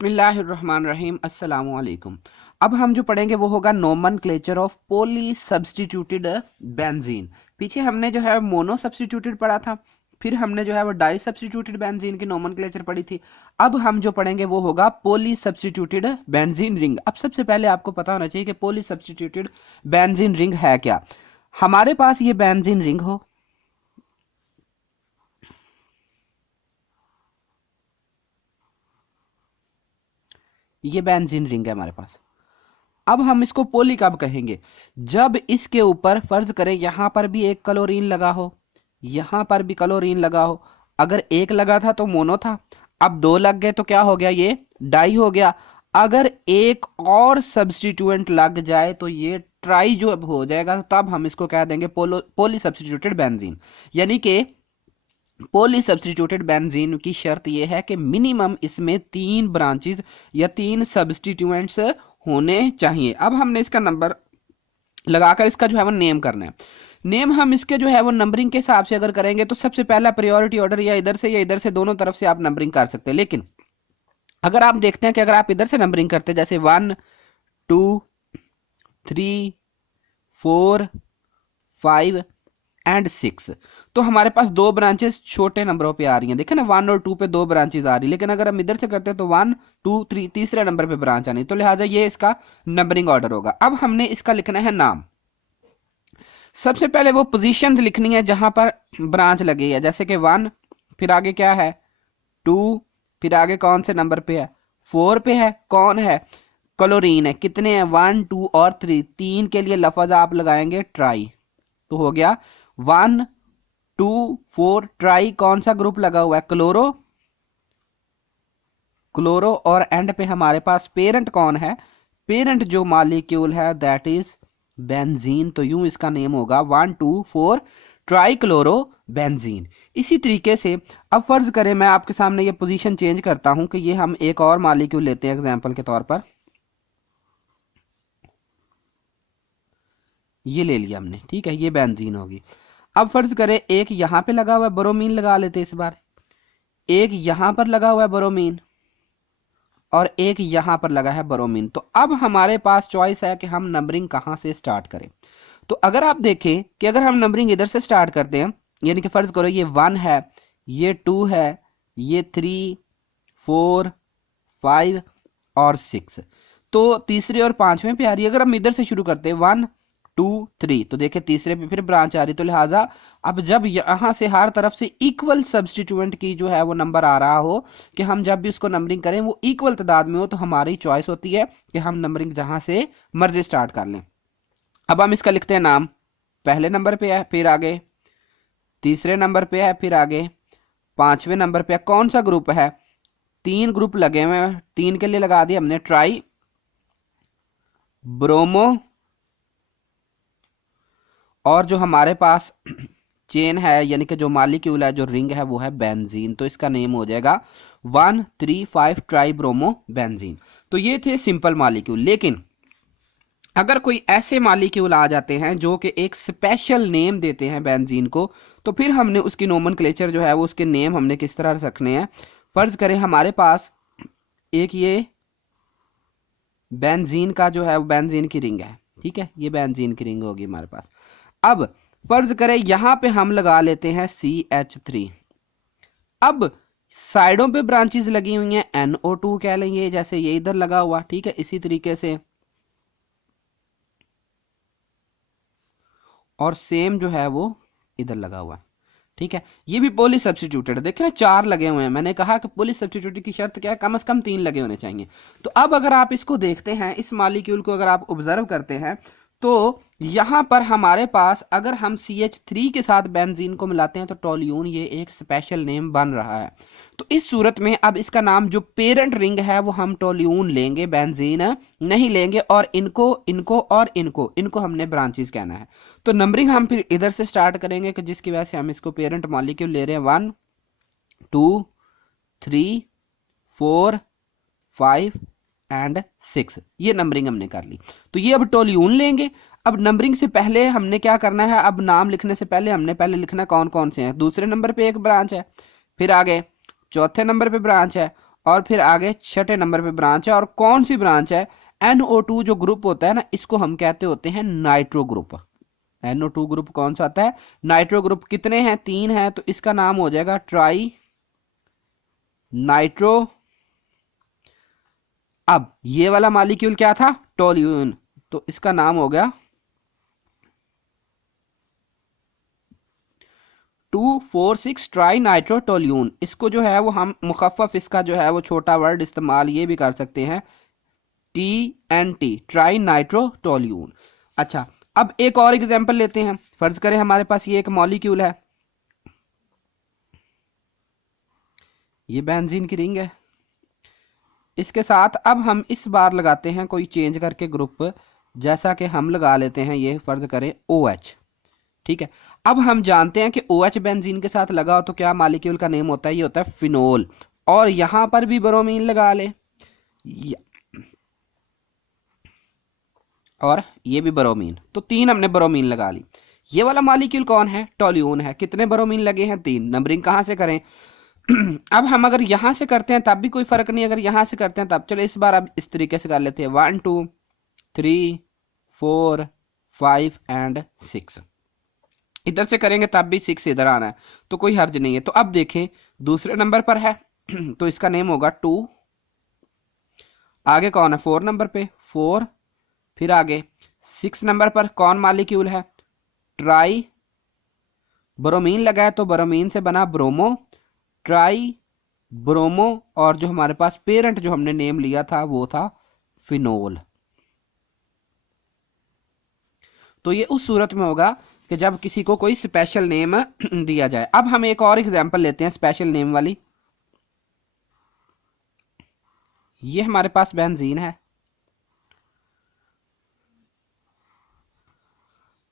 बिस्मिल्लाहिर्रहमानिर्रहीम अस्सलामु अलैकुम। अब हम जो पढ़ेंगे वो होगा nomenclature of poly substituted benzene. पीछे हमने जो है मोनो सब्स्टिट्यूटेड पढ़ा था, फिर हमने जो है वो डाई सब्स्टिट्यूटेड बेंजीन की नोमेनक्लेचर पढ़ी थी। अब हम जो पढ़ेंगे वो होगा पॉली सब्स्टिट्यूटेड बेंजीन रिंग। अब सबसे पहले आपको पता होना चाहिए कि पॉली सब्स्टिट्यूटेड बेंजीन रिंग है क्या। हमारे पास ये बेंजीन रिंग हो, ये बेंजीन रिंग है हमारे पास। अब हम इसको पोली कब कहेंगे? जब इसके ऊपर फर्ज करें यहां पर भी एक क्लोरीन लगा हो, यहां पर भी क्लोरीन लगा हो। अगर एक लगा था तो मोनो था, अब दो लग गए तो क्या हो गया? ये डाई हो गया। अगर एक और सब्स्टिट्यूएंट लग जाए तो ये ट्राई जो अब हो जाएगा, तब हम इसको कह देंगे पोली सब्स्टिट्यूटेड बेंजीन। यानी कि पोली सब्स्टिट्यूटेड बेंजीन की शर्त यह है कि मिनिमम इसमें तीन ब्रांचेस या तीन सब्स्टिट्यूएंट्स होने चाहिए। अब हमने इसका नंबर लगाकर इसका जो है वो नेम करना है। नेम हम इसके जो है वो नंबरिंग के हिसाब से अगर करेंगे तो सबसे पहला प्रायोरिटी ऑर्डर या इधर से दोनों तरफ से आप नंबरिंग कर सकते हैं। लेकिन अगर आप देखते हैं कि अगर आप इधर से नंबरिंग करते हैं, जैसे 1 2 3 4 5 एंड 6, तो हमारे पास दो ब्रांचेस छोटे नंबरों पे आ रही हैं। देखें ना, 1 और 2 पे दो ब्रांचेस आ रही है। लेकिन अगर हम इधर से करते हैं तो 1 2 3 तीसरे नंबर पे ब्रांच आनी, तो लिहाजा ये इसका नंबरिंग ऑर्डर होगा। अब हमने इसका लिखना है नाम। सबसे पहले वो पोजीशंस लिखनी है जहां पर ब्रांच लगी है, जैसे कि 1, फिर आगे क्या है 2, फिर आगे कौन से नंबर पे है 4 पे है। कौन है? क्लोरीन है। कितने हैं? 1 2 और 3। तीन के लिए लफज आप लगाएंगे ट्राई, तो हो गया 1 2 4 ट्राई। कौन सा ग्रुप लगा हुआ है? क्लोरो। क्लोरो और एंड पे हमारे पास पेरेंट कौन है? पेरेंट जो मॉलिक्यूल है दैट इज बेंजीन। तो यूं इसका नेम होगा 1 2 4 ट्राई क्लोरो बेंजीन। इसी तरीके से अब फर्ज करें मैं आपके सामने ये पोजीशन चेंज करता हूं कि ये हम एक और मॉलिक्यूल लेते हैं एग्जांपल के तौर पर। ये ले लिया हमने, ठीक है, ये बेंजीन होगी। अब फर्ज करें एक यहां पे लगा हुआ है, ब्रोमीन लगा लेते इस बार। एक यहां पर लगा हुआ है ब्रोमीन और एक यहां पर लगा है ब्रोमीन। तो अब हमारे पास चॉइस है कि हम नंबरिंग कहां से स्टार्ट करें। तो अगर आप देखें कि अगर हम नंबरिंग इधर से स्टार्ट करते हैं, यानी कि फर्ज करो ये 1 है, ये 2 है, ये 3 4 5 और 6, तो तीसरे और पांचवें पे आ रही है। अगर हम इधर से शुरू करते हैं 1 2 3, तो देखिए तीसरे पे फिर ब्रांच आ रही। तो लिहाजा अब जब यहां से हर तरफ से इक्वल सब्स्टिट्यूएंट की जो है वो नंबर आ रहा हो, कि हम जब भी उसको नंबरिंग करें वो इक्वल तादाद में हो, तो हमारी चॉइस होती है कि हम नंबरिंग जहां से मर्जी स्टार्ट कर लें। अब हम इसका लिखते हैं नाम। पहले नंबर पे है, फिर आगे तीसरे नंबर पे है, फिर आगे पांचवें नंबर पे है। कौन सा ग्रुप है? तीन ग्रुप लगे हुए हैं, तीन के लिए लगा दिया हमने ट्राई ब्रोमो, और जो हमारे पास चेन है यानी कि जो मॉलिक्यूल है, जो रिंग है, वो है बेंजीन। तो इसका नेम हो जाएगा 1 3 5 ट्राई ब्रोमो बेंजीन। तो ये थे सिंपल मॉलिक्यूल। लेकिन अगर कोई ऐसे मॉलिक्यूल आ जाते हैं जो कि एक स्पेशल नेम देते हैं बेंजीन को, तो फिर हमने उसकी नोमेनक्लेचर जो है वो उसके नेम हमने किस तरह रखने हैं। फर्ज करें हमारे पास एक ये बेंजीन का जो है वो बेंजीन की रिंग है, ठीक है, ये बेंजीन की रिंग होगी हमारे पास। अब फर्ज करें यहां पे हम लगा लेते हैं CH3। अब साइडों पे ब्रांचेस लगी हुई हैं, NO2 कह लेंगे, जैसे ये इधर लगा हुआ, ठीक है। इसी तरीके से और सेम जो है वो इधर लगा हुआ है, ठीक है। ये भी पोली सब्स्टिट्यूटेड, देखें ना, चार लगे हुए हैं। मैंने कहा कि पोली सब्स्टिट्यूटेड की शर्त क्या है? कम से कम तीन लगे होने चाहिए। तो अब अगर आप इसको देखते हैं, इस मॉलिक्यूल को अगर आप ऑब्जर्व करते हैं, तो यहां पर हमारे पास अगर हम CH3 के साथ बेंजीन को मिलाते हैं तो टोल्यून, ये एक स्पेशल नेम बन रहा है। तो इस सूरत में अब इसका नाम जो पेरेंट रिंग है वो हम टोल्यून लेंगे, बेंजीन नहीं लेंगे। और इनको इनको और इनको इनको हमने ब्रांचेस कहना है। तो नंबरिंग हम फिर इधर से स्टार्ट करेंगे कि जिसकी वजह से हम इसको पेरेंट मॉलिक्यूल ले रहे हैं 1 2 3 4 5 एंड 6। ये नंबरिंग हमने कर ली। तो ये अब टोल्यून लेंगे। अब नंबरिंग से पहले हमने क्या करना है? अब नाम लिखने से पहले हमने पहले लिखना कौन कौन से हैं। दूसरे नंबर पे एक ब्रांच है, फिर आगे चौथे नंबर पे ब्रांच है, और फिर आगे छठे नंबर पे ब्रांच है, और कौन सी ब्रांच है? NO2 जो ग्रुप होता है ना, इसको हम कहते होते हैं नाइट्रो ग्रुप। NO2 ग्रुप कौन सा आता है? Nitro group. कितने हैं? 3 हैं, तो इसका नाम हो जाएगा ट्राई नाइट्रो। अब ये वाला मॉलिक्यूल क्या था? टोल्यून, तो इसका नाम हो गया 2,4,6 ट्राई नाइट्रोटोल्यून। इसको जो है वो हम मुखफ़फ़, इसका जो है वो छोटा वर्ड इस्तेमाल ये भी कर सकते हैं, TNT, ट्राई नाइट्रोटोल्यून। अच्छा, अब एक और एग्जांपल लेते हैं। फर्ज करें हमारे पास ये एक मॉलिक्यूल है, ये बेंजीन की रिंग है। इसके साथ अब हम इस बार लगाते हैं कोई चेंज करके ग्रुप, जैसा कि हम लगा लेते हैं ये, फर्ज करें OH। ठीक है, अब हम जानते हैं कि OH बेंजीन के साथ लगा हो तो क्या मॉलिक्यूल का नेम होता है? ये होता है फिनोल। और यहां पर भी ब्रोमीन लगा ले, और ये भी ब्रोमीन, तो 3 हमने ब्रोमीन लगा ली। ये वाला मॉलिक्यूल कौन है? टोल्यून है। कितने ब्रोमीन लगे हैं? 3। नंबरिंग कहां से करें? अब हम अगर यहां से करते हैं तब भी कोई फर्क नहीं, अगर यहां से करते हैं तब। चलो इस बार अब इस तरीके से कर लेते हैं, 1 2 3 4 5 एंड 6। इधर से करेंगे तब भी 6 इधर आना है, तो कोई हर्ज नहीं है। तो अब देखें दूसरे नंबर पर है तो इसका नेम होगा 2। आगे कौन है? 4 नंबर पे 4। फिर आगे 6 नंबर पर कौन मॉलिक्यूल है? ट्राई, ब्रोमीन लगा है तो ब्रोमीन से बना ब्रोमो, ट्राई ब्रोमो। और जो हमारे पास पेरेंट जो हमने नेम लिया था वो था फिनोल। तो ये उस सूरत में होगा कि जब किसी को कोई स्पेशल नेम दिया जाए। अब हम एक और एग्जांपल लेते हैं स्पेशल नेम वाली। ये हमारे पास बेंजीन है।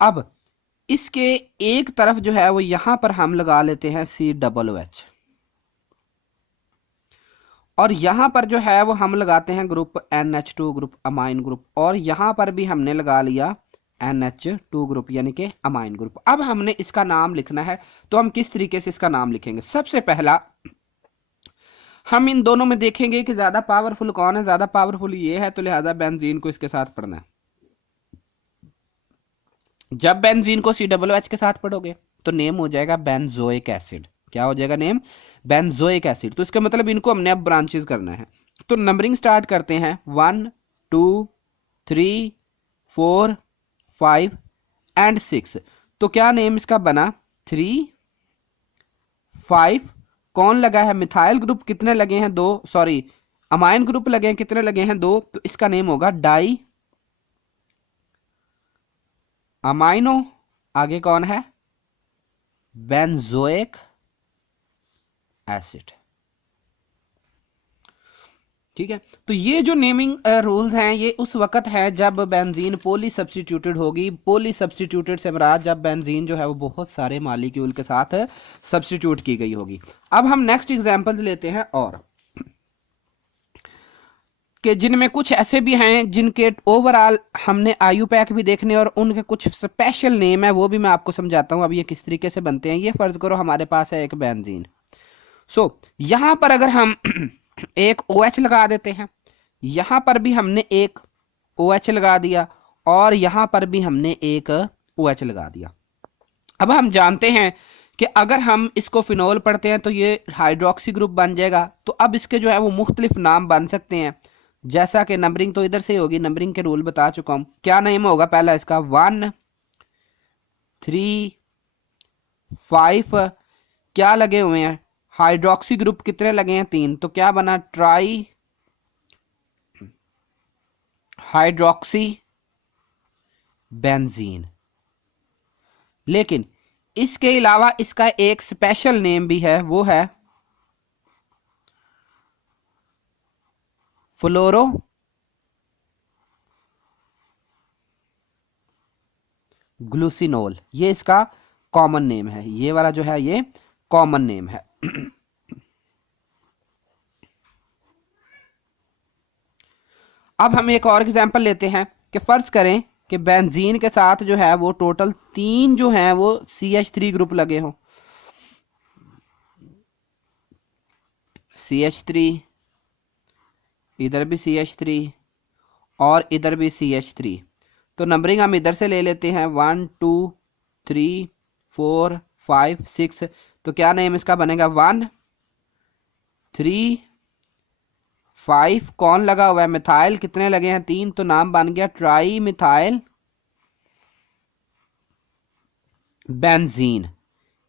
अब इसके एक तरफ जो है वो यहां पर हम लगा लेते हैं COOH, और यहां पर जो है वो हम लगाते हैं group NH2 group, amine group. और यहां पर भी हमने लगा लिया NH2 ग्रुप, यानी कि अमाइन ग्रुप। अब हमने इसका नाम लिखना है, तो हम किस तरीके से इसका नाम लिखेंगे? सबसे पहला हम इन दोनों में देखेंगे कि ज्यादा पावरफुल कौन है। ज्यादा पावरफुल ये है, तो लिहाजा बेंजीन को इसके साथ पढ़ना है। जब बेंजीन को COOH के साथ पढ़ोगे तो नेम हो जाएगा बेंजोइक एसिड। क्या हो जाएगा नेम? Benzoic acid. तो इसका मतलब इनको हमने अब ब्रांचेस करना है। तो नंबरिंग स्टार्ट करते हैं, 1 2 3 4 5 एंड 6। तो क्या नेम इसका बना? 3 5। कौन लगा है? मिथाइल ग्रुप कितने लगे हैं? 2। सॉरी, अमाइन ग्रुप लगे हैं, कितने लगे हैं? 2। तो इसका नेम होगा डाई अमाइनो। आगे कौन है? Benzoic acid. ठीक है, तो ये जो नेमिंग रूल्स हैं ये उस वक्त है जब बेंजीन पॉली सब्स्टिट्यूटेड होगी। पॉली सब्स्टिट्यूटेड से मुराद जब बेंजीन जो है वो बहुत सारे मॉलिक्यूल के साथ सब्स्टिट्यूट की गई होगी। अब हम नेक्स्ट एग्जांपल्स लेते हैं, और कि जिनमें कुछ ऐसे भी हैं जिनके ओवरऑल हमने IUPAC भी देखने, और उनके कुछ स्पेशल नेम है वो भी मैं आपको समझाता हूं अब ये किस तरीके से बनते हैं। ये फर्ज करो हमारे पास है एक बेंजीन। सो यहां पर अगर हम एक OH लगा देते हैं, यहां पर भी हमने एक OH लगा दिया, और यहां पर भी हमने एक OH लगा दिया। अब हम जानते हैं कि अगर हम इसको फिनोल पढ़ते हैं तो ये हाइड्रोक्सी ग्रुप बन जाएगा। तो अब इसके जो है वो मुख्तलिफ नाम बन सकते हैं, जैसा कि नंबरिंग तो इधर से होगी, नंबरिंग के रूल बता चुका हूं। क्या नेम होगा पहला इसका? 1 3 5। क्या लगे हुए हैं? हाइड्रोक्सी ग्रुप कितने लगे हैं? 3। तो क्या बना? Try hydroxy benzene. लेकिन इसके अलावा इसका एक स्पेशल नेम भी है, वो है फ्लोरो ग्लूसिनोल। ये इसका कॉमन नेम है, ये वाला जो है ये कॉमन नेम है। अब हम एक और एग्जांपल लेते हैं कि फर्ज करें कि बेंजीन के साथ जो है वो टोटल 3 जो है वो CH3 ग्रुप लगे हों। CH3 इधर भी CH3 और इधर भी CH3। तो नंबरिंग हम इधर से ले लेते हैं 1 2 3 4 5 6। तो क्या नेम इसका बनेगा 1 3 5। कौन लगा हुआ है? मिथाइल। कितने लगे हैं? 3। तो नाम बन गया ट्राई मिथाइल बेंजीन।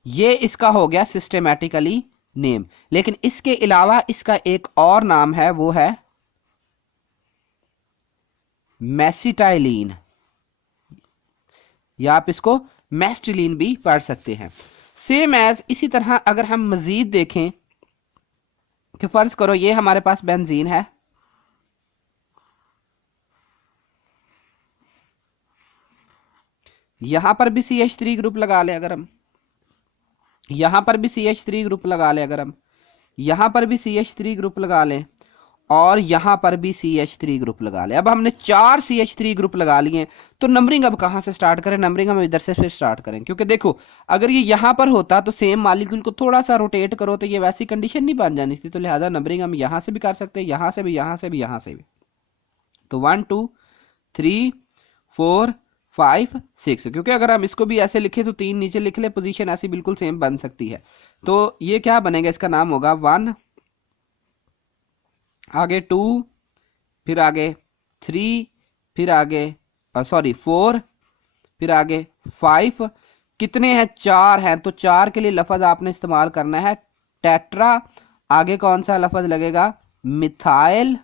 ये इसका हो गया सिस्टेमेटिकली नेम। लेकिन इसके अलावा इसका एक और नाम है, वो है मेसिटाइलिन, या आप इसको मेस्टिलीन भी पढ़ सकते हैं। सेम एज इसी तरह अगर हम मजीद देखें कि फर्ज करो ये हमारे पास बेंजीन है, यहां पर भी CH3 ग्रुप लगा लें अगर हम, यहां पर भी CH3 ग्रुप लगा लें अगर हम, यहां पर भी CH3 ग्रुप लगा लें, और यहां पर भी CH3 ग्रुप लगा लें। अब हमने 4 CH3 ग्रुप लगा लिए। तो नंबरिंग अब कहां से स्टार्ट करें? नंबरिंग हम इधर से फिर स्टार्ट करें, क्योंकि देखो अगर ये यहां पर होता तो सेम मॉलिक्यूल को थोड़ा सा रोटेट करो तो ये वैसी कंडीशन नहीं बन जानी थी। तो लिहाजा नंबरिंग हम यहां से भी कर सकते हैं, यहां से भी, यहां से भी, यहां से भी। तो 1 2 3 4 5 6। क्योंकि अगर हम इसको भी ऐसे लिखे तो 3 नीचे लिख ले, पोजीशन ऐसी बिल्कुल सेम बन सकती है। तो ये क्या बनेगा? इसका नाम होगा 1, आगे 2, फिर आगे 3, फिर आगे 4, फिर आगे 5। कितने हैं? 4 हैं। तो 4 के लिए लफज आपने इस्तेमाल करना है टेट्रा। आगे कौन सा लफज लगेगा? मिथाइल।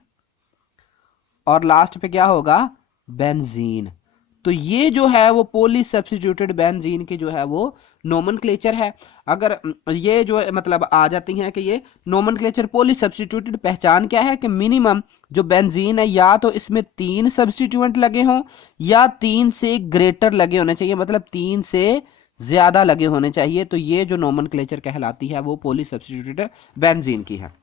और लास्ट पे क्या होगा? बेंजीन। तो ये जो है वो पोली सब्स्टिट्यूटेड बेंजीन की जो है वो नोमेनक्लेचर है। अगर ये जो मतलब आ जाती हैं कि ये नोमेनक्लेचर पोली सब्स्टिट्यूटेड, पहचान क्या है कि मिनिमम जो बेंजीन है या तो इसमें 3 सब्स्टिट्यूएंट लगे हों या 3 से ग्रेटर लगे होने चाहिए, मतलब 3 से ज्यादा लगे होने चाहिए। तो ये जो नोमेनक्लेचर कहलाती है वो पोली सब्स्टिट्यूटेड बेंजीन की है।